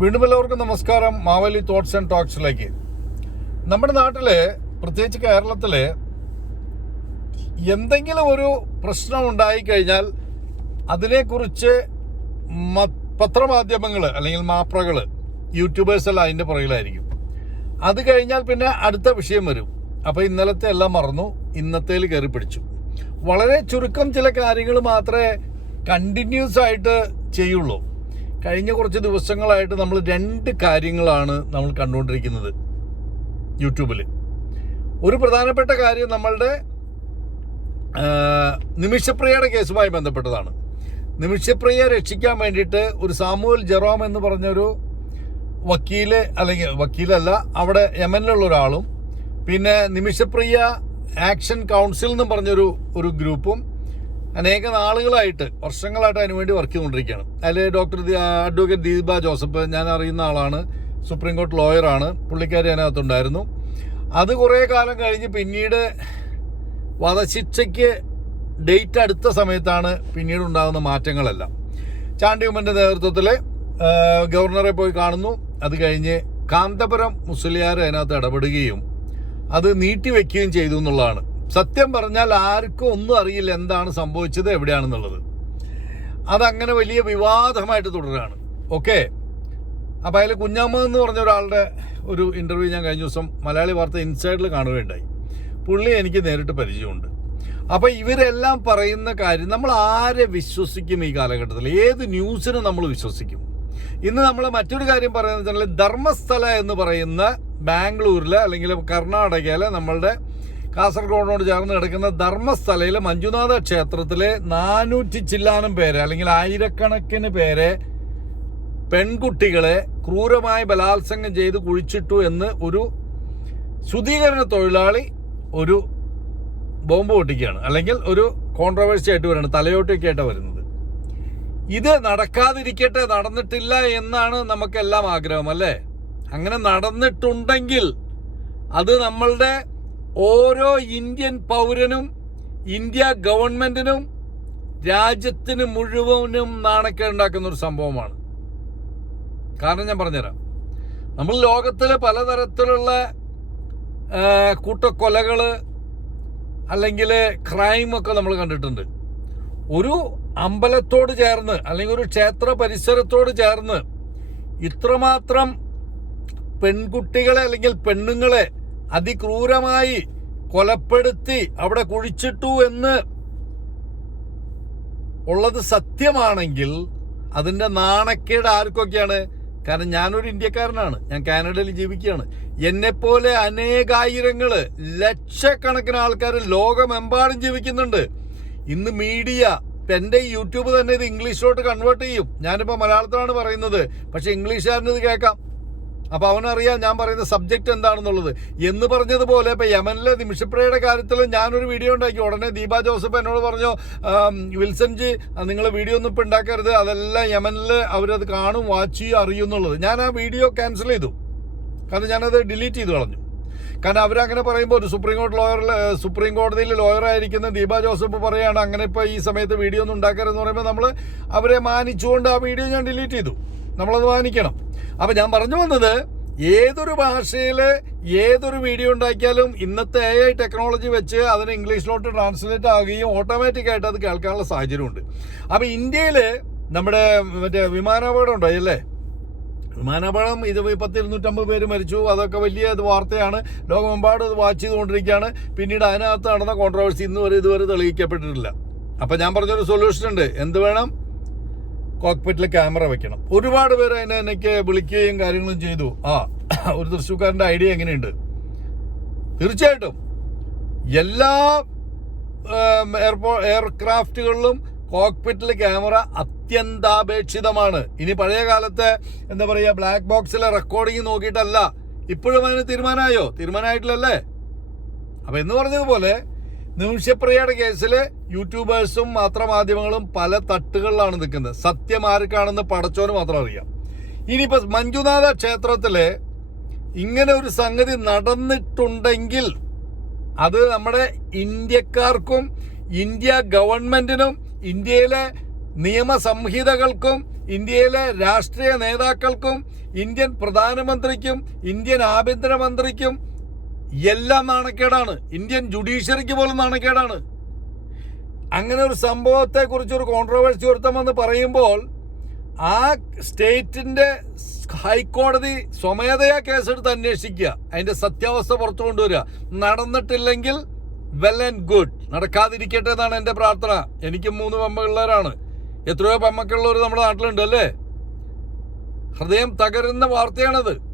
വീണ്ടും എല്ലാവർക്കും നമസ്കാരം. മാവലി തോട്ട്സ് ആൻഡ് ടോക്സിലേക്ക് നമ്മുടെ നാട്ടിൽ പ്രത്യേകിച്ച് കേരളത്തിൽ എന്തെങ്കിലും ഒരു പ്രശ്നം ഉണ്ടായിക്കഴിഞ്ഞാൽ അതിനെക്കുറിച്ച് പത്രമാധ്യമങ്ങൾ അല്ലെങ്കിൽ മാപ്രകൾ യൂട്യൂബേഴ്സ് എല്ലാം അതിന്റെ പുറകിലായിരിക്കും. അത് കഴിഞ്ഞാൽ പിന്നെ അടുത്ത വിഷയം വരും. അപ്പോൾ ഇന്നലത്തെ എല്ലാം മറന്നു. ഇന്നത്തേൽ കയറി പിടിച്ചു. വളരെ ചുരുക്കം ചില കാര്യങ്ങൾ മാത്രമേ കണ്ടിന്യൂസ് ആയിട്ട് ചെയ്യുള്ളൂ. കഴിഞ്ഞ കുറച്ച് ദിവസങ്ങളായിട്ട് നമ്മൾ രണ്ട് കാര്യങ്ങളാണ് നമ്മൾ കണ്ടുകൊണ്ടിരിക്കുന്നത് യൂട്യൂബിൽ. ഒരു പ്രധാനപ്പെട്ട കാര്യം നമ്മളുടെ നിമിഷപ്രിയയുടെ കേസുമായി ബന്ധപ്പെട്ടതാണ്. നിമിഷപ്രിയയെ രക്ഷിക്കാൻ വേണ്ടിയിട്ട് ഒരു സാമുവൽ ജെറോം എന്ന് പറഞ്ഞൊരു വക്കീൽ അല്ലെങ്കിൽ വക്കീലല്ല അവിടെ യമനിലുള്ള ഒരാളും പിന്നെ നിമിഷപ്രിയ ആക്ഷൻ കൗൺസിൽ എന്നും പറഞ്ഞൊരു ഒരു ഗ്രൂപ്പും അനേക നാളുകളായിട്ട് വർഷങ്ങളായിട്ട് അതിനു വേണ്ടി വർക്ക് ചെയ്തുകൊണ്ടിരിക്കുകയാണ്. അതിൽ ഡോക്ടർ അഡ്വക്കേറ്റ് ദീപ ജോസഫ് ഞാൻ അറിയുന്ന ആളാണ്. സുപ്രീം കോർട്ട് ലോയറാണ് പുള്ളിക്കാരി അതിനകത്തുണ്ടായിരുന്നു. അത് കുറേ കാലം കഴിഞ്ഞ് പിന്നീട് വധശിക്ഷയ്ക്ക് ഡേറ്റ് അടുത്ത സമയത്താണ് പിന്നീട് ഉണ്ടാകുന്ന മാറ്റങ്ങളെല്ലാം. ചാണ്ടി ഉമ്മന്റെ നേതൃത്വത്തിൽ ഗവർണറെ പോയി കാണുന്നു. അത് കഴിഞ്ഞ് കാന്തപുരം മുസ്ലിയാർ അതിനകത്ത് ഇടപെടുകയും അത് നീട്ടിവെക്കുകയും ചെയ്തു എന്നുള്ളതാണ്. സത്യം പറഞ്ഞാൽ ആർക്കും ഒന്നും അറിയില്ല എന്താണ് സംഭവിച്ചത് എവിടെയാണെന്നുള്ളത്. അതങ്ങനെ വലിയ വിവാദമായിട്ട് തുടരുകയാണ്. ഓക്കെ അപ്പം അതിൽ കുഞ്ഞമ്മ എന്ന് പറഞ്ഞ ഒരാളുടെ ഒരു ഇന്റർവ്യൂ ഞാൻ കഴിഞ്ഞ ദിവസം മലയാളി വാർത്ത ഇൻസൈഡിൽ കാണുകയുണ്ടായി. പുള്ളി എനിക്ക് നേരിട്ട് പരിചയമുണ്ട്. അപ്പോൾ ഇവരെല്ലാം പറയുന്ന കാര്യം നമ്മൾ ആരെ വിശ്വസിക്കും ഈ കാലഘട്ടത്തിൽ ഏത് ന്യൂസിന് നമ്മൾ വിശ്വസിക്കും? ഇന്ന് നമ്മൾ മറ്റൊരു കാര്യം പറയുന്നത് വെച്ചാൽ ധർമ്മസ്ഥല എന്ന് പറയുന്ന ബാംഗ്ലൂരിൽ അല്ലെങ്കിൽ കർണാടകയിലെ നമ്മളുടെ കാസർഗോഡിനോട് ചേർന്ന് കിടക്കുന്ന ധർമ്മസ്ഥലയിലെ മഞ്ജുനാഥ ക്ഷേത്രത്തിലെ നാനൂറ്റി ചില്ലാനം പേരെ അല്ലെങ്കിൽ ആയിരക്കണക്കിന് പേരെ പെൺകുട്ടികളെ ക്രൂരമായി ബലാത്സംഗം ചെയ്ത് കുഴിച്ചിട്ടു എന്ന് ഒരു ശുദ്ധീകരണ തൊഴിലാളി ഒരു ബോംബ് പൊട്ടിക്കുകയാണ്. അല്ലെങ്കിൽ ഒരു കോൺട്രവേഴ്സി ആയിട്ട് വരുന്നത് തലയോട്ടൊക്കെ ആയിട്ട് വരുന്നത്. ഇത് നടക്കാതിരിക്കട്ടെ നടന്നിട്ടില്ല എന്നാണ് നമുക്കെല്ലാം ആഗ്രഹം അല്ലേ? അങ്ങനെ നടന്നിട്ടുണ്ടെങ്കിൽ അത് നമ്മളുടെ ഓരോ ഇന്ത്യൻ പൗരനും ഇന്ത്യ ഗവൺമെന്റിനും രാജ്യത്തിന് മുഴുവനും നാണക്കേടുണ്ടാക്കുന്ന ഒരു സംഭവമാണ്. കാരണം ഞാൻ പറഞ്ഞുതരാം. നമ്മൾ ലോകത്തിലെ പലതരത്തിലുള്ള കൂട്ടക്കൊലകൾ അല്ലെങ്കിൽ ക്രൈമൊക്കെ നമ്മൾ കണ്ടിട്ടുണ്ട്. ഒരു അമ്പലത്തോട് ചേർന്ന് അല്ലെങ്കിൽ ഒരു ക്ഷേത്ര പരിസരത്തോട് ചേർന്ന് ഇത്രമാത്രം പെൺകുട്ടികളെ അല്ലെങ്കിൽ പെണ്ണുങ്ങളെ അതിക്രൂരമായി കൊലപ്പെടുത്തി അവിടെ കുഴിച്ചിട്ടു എന്ന് ഉള്ളത് സത്യമാണെങ്കിൽ അതിന്റെ നാണക്കേട് ആർക്കൊക്കെയാണ്? കാരണം ഞാനൊരു ഇന്ത്യക്കാരനാണ്. ഞാൻ കാനഡയിൽ ജീവിക്കുകയാണ്. എന്നെപ്പോലെ അനേകായിരങ്ങൾ ലക്ഷക്കണക്കിന് ആൾക്കാർ ലോകമെമ്പാടും ജീവിക്കുന്നുണ്ട്. ഇന്ന് മീഡിയ ഇപ്പം എന്റെ യൂട്യൂബ് തന്നെ ഇത് ഇംഗ്ലീഷിലോട്ട് കൺവേർട്ട് ചെയ്യും. ഞാനിപ്പോൾ മലയാളത്തിലാണ് പറയുന്നത്. പക്ഷേ ഇംഗ്ലീഷുകാരനത് കേൾക്കാം. അപ്പൊ അവനറിയാം ഞാൻ പറയുന്ന സബ്ജക്റ്റ് എന്താണെന്നുള്ളത്. എന്ന് പറഞ്ഞതുപോലെ ഇപ്പൊ യമനിലെ നിമിഷപ്രിയയുടെ കാര്യത്തിൽ ഞാനൊരു വീഡിയോ ഉണ്ടാക്കി. ഉടനെ ദീപ ജോസഫ് എന്നോട് പറഞ്ഞു വിൽസൺ ജി നിങ്ങൾ വീഡിയോ ഒന്നും ഇപ്പൊ ഉണ്ടാക്കരുത് അതെല്ലാം യമനിൽ അവരത് കാണും വാച്ച് ചെയ്യും അറിയും എന്നുള്ളത്. ഞാൻ ആ വീഡിയോ ക്യാൻസൽ ചെയ്തു. കാരണം ഞാനത് ഡിലീറ്റ് ചെയ്ത് കളഞ്ഞു. കാരണം അവരങ്ങനെ പറയുമ്പോൾ ഒരു സുപ്രീം കോടതി ലോയറിൽ സുപ്രീം കോടതിയിൽ ലോയറായിരിക്കുന്ന ദീപ ജോസഫ് പറയുകയാണ് അങ്ങനെ ഇപ്പോൾ ഈ സമയത്ത് വീഡിയോ ഒന്നും ഉണ്ടാക്കരുതെന്ന് പറയുമ്പോൾ നമ്മൾ അവരെ മാനിച്ചുകൊണ്ട് ആ വീഡിയോ ഞാൻ ഡിലീറ്റ് ചെയ്തു. നമ്മളത് മാനിക്കണം. അപ്പം ഞാൻ പറഞ്ഞു വന്നത് ഏതൊരു ഭാഷയിൽ ഏതൊരു വീഡിയോ ഉണ്ടാക്കിയാലും ഇന്നത്തെ എ ഐ ടെക്നോളജി വെച്ച് അതിന് ഇംഗ്ലീഷിലോട്ട് ട്രാൻസ്ലേറ്റ് ആകുകയും ഓട്ടോമാറ്റിക്കായിട്ട് അത് കേൾക്കാനുള്ള സാഹചര്യമുണ്ട്. അപ്പം ഇന്ത്യയിൽ നമ്മുടെ മറ്റേ വിമാനാപകടം ഉണ്ടായി അല്ലേ? വിമാനാപകടം ഇത് പത്ത് ഇരുന്നൂറ്റമ്പത് പേര് മരിച്ചു. അതൊക്കെ വലിയ വാർത്തയാണ്. ലോകമെമ്പാടും അത് വാച്ച് ചെയ്തുകൊണ്ടിരിക്കുകയാണ്. പിന്നീട് അതിനകത്ത് നടന്ന കോൺട്രവേഴ്സി ഇന്ന് വരെ ഇതുവരെ തെളിയിക്കപ്പെട്ടിട്ടില്ല. അപ്പം ഞാൻ പറഞ്ഞൊരു സൊല്യൂഷൻ ഉണ്ട്. എന്ത് വേണം? കോക്പിറ്റിൽ ക്യാമറ വെക്കണം. ഒരുപാട് പേര് അതിനെ എനിക്ക് വിളിക്കുകയും കാര്യങ്ങളും ചെയ്തു. ആ ഒരു തൃശ്ശൂക്കാരന്റെ ഐഡിയ എങ്ങനെയുണ്ട്? തീർച്ചയായിട്ടും. എല്ലാ എയർപോ എയർക്രാഫ്റ്റുകളിലും കോക്ക്പിറ്റിൽ ക്യാമറ അത്യന്താപേക്ഷിതമാണ്. ഇനി പഴയ കാലത്തെ എന്താ പറയുക ബ്ലാക്ക് ബോക്സിലെ റെക്കോർഡിംഗ് നോക്കിയിട്ടല്ല. ഇപ്പോഴും അതിന് തീരുമാനമായോ? തീരുമാനമായിട്ടില്ലല്ലേ? അപ്പൊ എന്ന് പറഞ്ഞതുപോലെ നിമിഷപ്രിയയുടെ കേസിൽ യൂട്യൂബേഴ്സും പത്രമാധ്യമങ്ങളും പല തട്ടുകളിലാണ് നിൽക്കുന്നത്. സത്യം ആർക്കാണെന്ന് പടച്ചോന് മാത്രം അറിയാം. ഇനിയിപ്പോൾ മഞ്ജുനാഥ ക്ഷേത്രത്തിൽ ഇങ്ങനെ ഒരു സംഗതി നടന്നിട്ടുണ്ടെങ്കിൽ അത് നമ്മുടെ ഇന്ത്യക്കാർക്കും ഇന്ത്യ ഗവൺമെന്റിനും ഇന്ത്യയിലെ നിയമസംഹിതകൾക്കും ഇന്ത്യയിലെ രാഷ്ട്രീയ നേതാക്കൾക്കും ഇന്ത്യൻ പ്രധാനമന്ത്രിക്കും ഇന്ത്യൻ ആഭ്യന്തരമന്ത്രിക്കും എല്ലാം നാണക്കേടാണ്. ഇന്ത്യൻ ജുഡീഷ്യറിക്ക് പോലും നാണക്കേടാണ്. അങ്ങനെ ഒരു സംഭവത്തെ കുറിച്ച് ഒരു കോൺട്രവേഴ്സി ഒരുത്തമെന്ന് പറയുമ്പോൾ ആ സ്റ്റേറ്റിന്റെ ഹൈക്കോടതി സ്വമേധയാ കേസെടുത്ത് അന്വേഷിക്കുക. അതിന്റെ സത്യാവസ്ഥ പുറത്തു കൊണ്ടുവരിക. നടന്നിട്ടില്ലെങ്കിൽ വെൽ ആൻഡ് ഗുഡ് നടക്കാതിരിക്കട്ടെ എന്നാണ് എന്റെ പ്രാർത്ഥന. എനിക്ക് മൂന്ന് പെമ്മപിള്ളേരാണ് എത്രയോ പമ്മക്കുള്ളവർ നമ്മുടെ നാട്ടിലുണ്ട് അല്ലേ? ഹൃദയം തകരുന്ന വാർത്തയാണത്.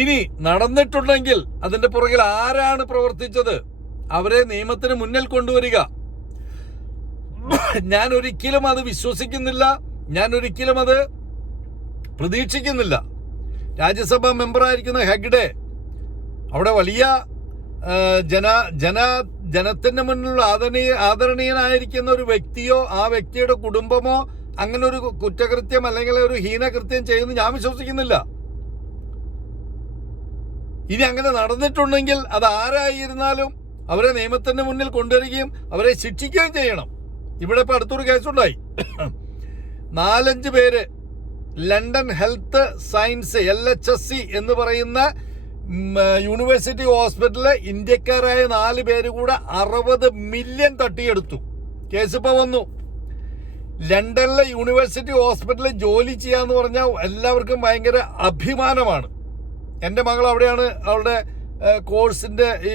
ഇനി നടന്നിട്ടുണ്ടെങ്കിൽ അതിന്റെ പുറകിൽ ആരാണ് പ്രവർത്തിച്ചത്? അവരെ നിയമത്തിന് മുന്നിൽ കൊണ്ടുവരിക. ഞാൻ ഒരിക്കലും അത് വിശ്വസിക്കുന്നില്ല. ഞാൻ ഒരിക്കലും അത് പ്രതീക്ഷിക്കുന്നില്ല. രാജ്യസഭാ മെമ്പറായിരിക്കുന്ന ഹെഗ്ഡെ അവിടെ വലിയ ജന ജന ജനത്തിന്റെ മുന്നിലുള്ള ആദരണീയ ആദരണീയനായിരിക്കുന്ന ഒരു വ്യക്തിയോ ആ വ്യക്തിയുടെ കുടുംബമോ അങ്ങനെ ഒരു കുറ്റകൃത്യം അല്ലെങ്കിൽ ഒരു ഹീനകൃത്യം ചെയ്യുന്നു ഞാൻ വിശ്വസിക്കുന്നില്ല. ഇനി അങ്ങനെ നടന്നിട്ടുണ്ടെങ്കിൽ അത് ആരായിരുന്നാലും അവരെ നിയമത്തിന്റെ മുന്നിൽ കൊണ്ടുവരികയും അവരെ ശിക്ഷിക്കുകയും ചെയ്യണം. ഇവിടെ ഇപ്പൊ അടുത്തൊരു കേസുണ്ടായി. നാലഞ്ച് പേര് London health science L H S C എന്ന് പറയുന്ന യൂണിവേഴ്സിറ്റി ഹോസ്പിറ്റലിലെ ഇന്ത്യക്കാരായ നാല് പേര് കൂടെ അറുപത് മില്യൺ തട്ടിയെടുത്തു. കേസ് ഇപ്പൊ വന്നു. ലണ്ടനിലെ യൂണിവേഴ്സിറ്റി ഹോസ്പിറ്റലിൽ ജോലി ചെയ്യാന്ന് പറഞ്ഞാൽ എല്ലാവർക്കും ഭയങ്കര അഭിമാനമാണ്. എന്റെ മകൾ അവിടെയാണ് അവളുടെ കോഴ്സിന്റെ ഈ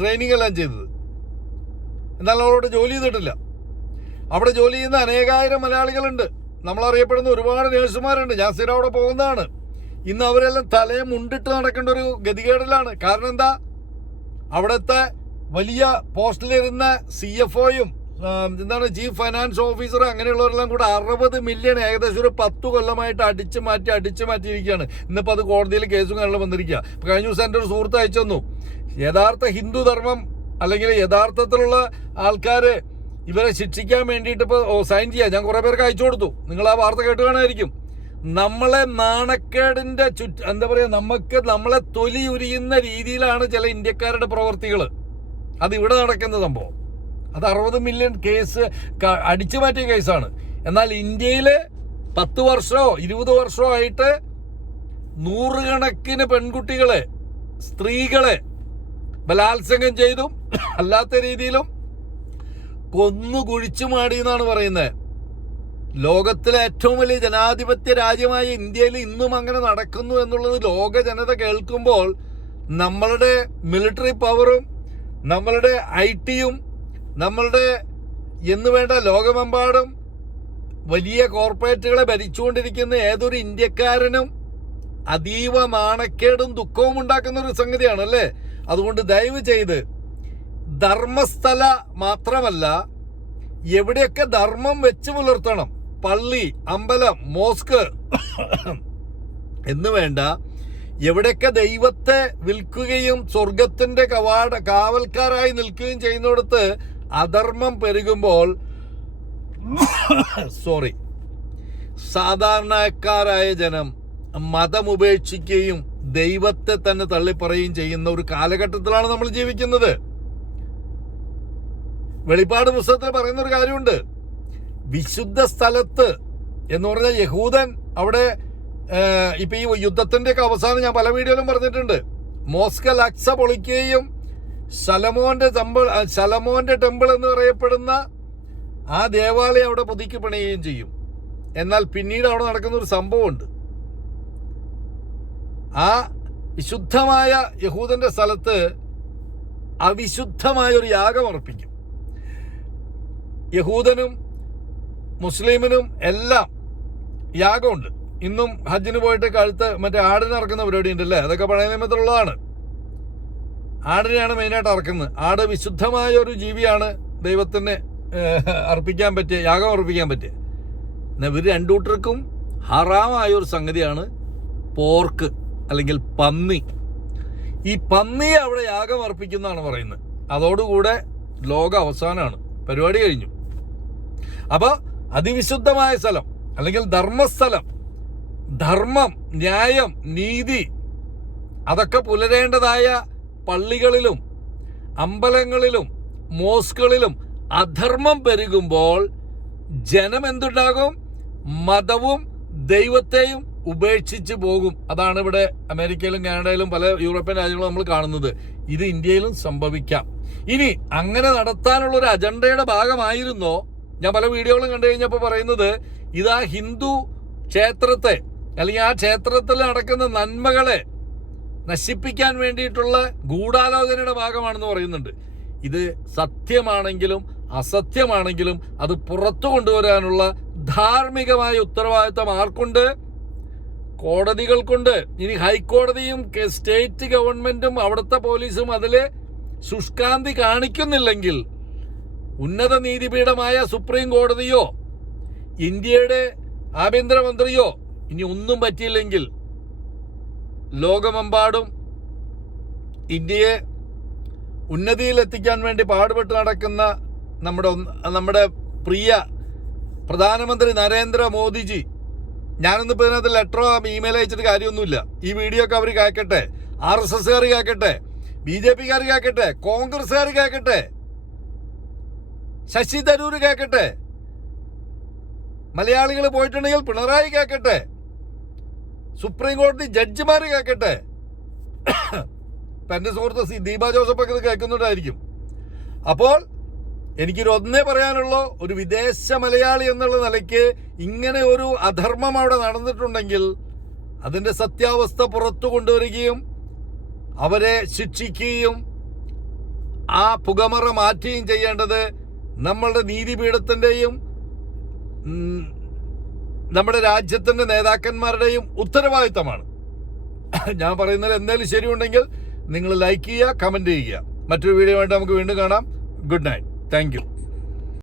ട്രെയിനിങ് എല്ലാം ചെയ്തത്. എന്നാൽ അവളവിടെ ജോലി ചെയ്തിട്ടില്ല. അവിടെ ജോലി ചെയ്യുന്ന അനേകായിരം മലയാളികളുണ്ട്. നമ്മളറിയപ്പെടുന്ന ഒരുപാട് നേഴ്സുമാരുണ്ട്. ഞാൻ സ്ഥിരം അവിടെ പോകുന്നതാണ്. ഇന്ന് അവരെല്ലാം തലയെ മുണ്ടിട്ട് നടക്കേണ്ട ഒരു ഗതികേടിലാണ്. കാരണം എന്താ? അവിടുത്തെ വലിയ പോസ്റ്റിലിരുന്ന സി എഫ് ഒയും എന്താണ് ചീഫ് ഫൈനാൻസ് ഓഫീസർ അങ്ങനെയുള്ളവരെല്ലാം കൂടെ അറുപത് മില്യൺ ഏകദേശം ഒരു പത്ത് കൊല്ലമായിട്ട് അടിച്ചു മാറ്റി അടിച്ചു മാറ്റിയിരിക്കുകയാണ്. ഇന്നിപ്പോൾ അത് കോടതിയിൽ കേസും കാരണം വന്നിരിക്കുക. കഴിഞ്ഞ ദിവസം എന്റെ ഒരു സുഹൃത്ത് അയച്ചു തന്നു. യഥാർത്ഥ ഹിന്ദു ധർമ്മം അല്ലെങ്കിൽ യഥാർത്ഥത്തിലുള്ള ആൾക്കാർ ഇവരെ ശിക്ഷിക്കാൻ വേണ്ടിയിട്ട് ഇപ്പോൾ സൈൻ ചെയ്യാം. ഞാൻ കുറേ പേർക്ക് അയച്ചു കൊടുത്തു. നിങ്ങൾ ആ വാർത്ത കേട്ട് കാണുമായിരിക്കും. നമ്മളെ നാണക്കേടിന്റെ ചുറ്റ് എന്താ പറയുക നമുക്ക് നമ്മളെ തൊലി ഉരിയുന്ന രീതിയിലാണ് ചില ഇന്ത്യക്കാരുടെ പ്രവർത്തികൾ അത് ഇവിടെ നടക്കുന്ന സംഭവം. അത് അറുപത് മില്യൺ കേസ് അടിച്ചു മാറ്റിയ കേസാണ് എന്നാൽ ഇന്ത്യയിൽ പത്ത് വർഷമോ ഇരുപത് വർഷമോ ആയിട്ട് നൂറുകണക്കിന് പെൺകുട്ടികളെ സ്ത്രീകളെ ബലാത്സംഗം ചെയ്തും അല്ലാത്ത രീതിയിലും കൊന്നു കുഴിച്ചു മാടി എന്നാണ് പറയുന്നത്. ലോകത്തിലെ ഏറ്റവും വലിയ ജനാധിപത്യ രാജ്യമായ ഇന്ത്യയിൽ ഇന്നും അങ്ങനെ നടക്കുന്നു എന്നുള്ളത് ലോക ജനത കേൾക്കുമ്പോൾ നമ്മളുടെ മിലിറ്ററി പവറും നമ്മളുടെ ഐ ടിയും നമ്മളുടെ എന്ന് വേണ്ട ലോകമെമ്പാടും വലിയ കോർപ്പറേറ്റുകളെ ഭരിച്ചുകൊണ്ടിരിക്കുന്ന ഏതൊരു ഇന്ത്യക്കാരനും അതീവ നാണക്കേടും ദുഃഖവും ഉണ്ടാക്കുന്ന ഒരു സംഗതിയാണ് അല്ലേ? അതുകൊണ്ട് ദയവ് ചെയ്ത് ധർമ്മസ്ഥല മാത്രമല്ല എവിടെയൊക്കെ ധർമ്മം വെച്ച് പുലർത്തണം പള്ളി അമ്പലം മോസ്ക് എന്ന് വേണ്ട എവിടെയൊക്കെ ദൈവത്തെ വിൽക്കുകയും സ്വർഗത്തിന്റെ കവാട കാവൽക്കാരായി നിൽക്കുകയും ചെയ്യുന്നിടത്ത് അധർമ്മം പെരുകുമ്പോൾ സോറി സാധാരണക്കാരായ ജനം മതം ഉപേക്ഷിക്കുകയും ദൈവത്തെ തന്നെ തള്ളിപ്പറയുകയും ചെയ്യുന്ന ഒരു കാലഘട്ടത്തിലാണ് നമ്മൾ ജീവിക്കുന്നത്. വെളിപ്പാട് പുസ്തകത്തിൽ പറയുന്ന ഒരു കാര്യമുണ്ട്. വിശുദ്ധ സ്ഥലത്ത് എന്ന് പറഞ്ഞാൽ യഹൂദൻ അവിടെ ഇപ്പൊ ഈ യുദ്ധത്തിന്റെ ഒക്കെ അവസാനം ഞാൻ പല വീഡിയോയിലും പറഞ്ഞിട്ടുണ്ട്. മോസ്കൽ അക്സ പൊളിക്കുകയും ശലമോന്റെ ടെമ്പിൾ സലമോന്റെ ടെമ്പിൾ എന്ന് പറയപ്പെടുന്ന ആ ദേവാലയം അവിടെ പുതുക്കി പണിയുകയും ചെയ്യും. എന്നാൽ പിന്നീട് അവിടെ നടക്കുന്ന ഒരു സംഭവമുണ്ട്. ആ വിശുദ്ധമായ യഹൂദന്റെ സ്ഥലത്ത് അവിശുദ്ധമായ ഒരു യാഗം അർപ്പിക്കും. യഹൂദനും മുസ്ലിമിനും എല്ലാം യാഗമുണ്ട്. ഇന്നും ഹജ്ജിന് പോയിട്ട് കഴുത്ത് മറ്റേ ആടിനിറക്കുന്ന പരിപാടി ഉണ്ടല്ലേ അതൊക്കെ പഴയ നിയമത്തിലുള്ളതാണ് ആടിനെയാണ് മെയിനായിട്ട് അറക്കുന്നത്. ആട് വിശുദ്ധമായ ഒരു ജീവിയാണ് ദൈവത്തിന് അർപ്പിക്കാൻ പറ്റിയ യാഗം അർപ്പിക്കാൻ പറ്റിയ. എന്നാൽ ഇവർ രണ്ടൂട്ടർക്കും ഹറാമായ ഒരു സംഗതിയാണ് പോർക്ക് അല്ലെങ്കിൽ പന്നി. ഈ പന്നിയെ അവിടെ യാഗം അർപ്പിക്കുന്നതാണ് പറയുന്നത്. അതോടുകൂടെ ലോക അവസാനമാണ്. പരിപാടി കഴിഞ്ഞു. അപ്പോൾ അതിവിശുദ്ധമായ സ്ഥലം അല്ലെങ്കിൽ ധർമ്മസ്ഥലം ധർമ്മം ന്യായം നീതി അതൊക്കെ പുലരേണ്ടതായ പള്ളികളിലും അമ്പലങ്ങളിലും മോസ്കുകളിലും അധർമ്മം പെരുകുമ്പോൾ ജനം എന്തുണ്ടാകും? മതവും ദൈവത്തെയും ഉപേക്ഷിച്ച് പോകും. അതാണ് ഇവിടെ അമേരിക്കയിലും കാനഡയിലും പല യൂറോപ്യൻ രാജ്യങ്ങളും നമ്മൾ കാണുന്നത്. ഇത് ഇന്ത്യയിലും സംഭവിക്കാം. ഇനി അങ്ങനെ നടത്താനുള്ള ഒരു അജണ്ടയുടെ ഭാഗമായിരുന്നോ? ഞാൻ പല വീഡിയോകളും കണ്ടു കഴിഞ്ഞപ്പോൾ പറയുന്നത് ഇതാ ഹിന്ദു ക്ഷേത്രത്തെ അല്ലെങ്കിൽ ആ ക്ഷേത്രത്തിൽ നടക്കുന്ന നന്മകളെ നശിപ്പിക്കാൻ വേണ്ടിയിട്ടുള്ള ഗൂഢാലോചനയുടെ ഭാഗമാണെന്ന് പറയുന്നുണ്ട്. ഇത് സത്യമാണെങ്കിലും അസത്യമാണെങ്കിലും അത് പുറത്തു കൊണ്ടുവരാനുള്ള ധാർമ്മികമായ ഉത്തരവാദിത്തം ആർക്കുണ്ട്? കോടതികൾക്കുണ്ട് ഇനി ഹൈക്കോടതിയും സ്റ്റേറ്റ് ഗവൺമെന്റും അവിടുത്തെ പോലീസും അതിൽ ശുഷ്കാന്തി കാണിക്കുന്നില്ലെങ്കിൽ ഉന്നത നീതിപീഠമായ സുപ്രീം കോടതിയോ ഇന്ത്യയുടെ ആഭ്യന്തരമന്ത്രിയോ ഇനി ഒന്നും പറ്റിയില്ലെങ്കിൽ ലോകമെമ്പാടും ഇന്ത്യയെ ഉന്നതിയിൽ എത്തിക്കാൻ വേണ്ടി പാടുപെട്ട് നടക്കുന്ന നമ്മുടെ നമ്മുടെ പ്രിയ പ്രധാനമന്ത്രി നരേന്ദ്ര മോദിജി ഞാനൊന്നിപ്പോൾ ഇതിനകത്ത് ലെറ്ററോ ഇമെയിൽ അയച്ചിട്ട് കാര്യമൊന്നുമില്ല. ഈ വീഡിയോ ഒക്കെ അവർ കേൾക്കട്ടെ. ആർ എസ് എസ്കാർ കേൾക്കട്ടെ. ബി ജെ പിക്കാർ കേൾക്കട്ടെ. കോൺഗ്രസ്സുകാർ കേൾക്കട്ടെ. ശശി തരൂർ കേൾക്കട്ടെ. മലയാളികൾ പോയിട്ടുണ്ടെങ്കിൽ പിണറായി കേൾക്കട്ടെ. സുപ്രീം കോടതി ജഡ്ജിമാർ കേൾക്കട്ടെ. തന്റെ സുഹൃത്ത് സി. ദീപ ജോസഫ് ഒക്കെ ഇത് കേൾക്കുന്നുണ്ടായിരിക്കും. അപ്പോൾ എനിക്കൊരു ഒന്നേ പറയാനുള്ളൂ. ഒരു വിദേശ മലയാളി എന്നുള്ള നിലയ്ക്ക് ഇങ്ങനെ ഒരു അധർമ്മം അവിടെ നടന്നിട്ടുണ്ടെങ്കിൽ അതിന്റെ സത്യാവസ്ഥ പുറത്തു കൊണ്ടുവരികയും അവരെ ശിക്ഷിക്കുകയും ആ പുകമറ മാറ്റുകയും ചെയ്യേണ്ടത് നമ്മളുടെ നീതിപീഠത്തിന്റെയും നമ്മുടെ രാജ്യത്തിന്റെ നേതാക്കന്മാരുടെയും ഉത്തരവാദിത്തമാണ്. ഞാൻ പറയുന്നത് എന്തെങ്കിലും ശരിയുണ്ടെങ്കിൽ നിങ്ങൾ ലൈക്ക് ചെയ്യുക കമന്റ് ചെയ്യുക. മറ്റൊരു വീഡിയോ ആയിട്ട് നമുക്ക് വീണ്ടും കാണാം. Good night thank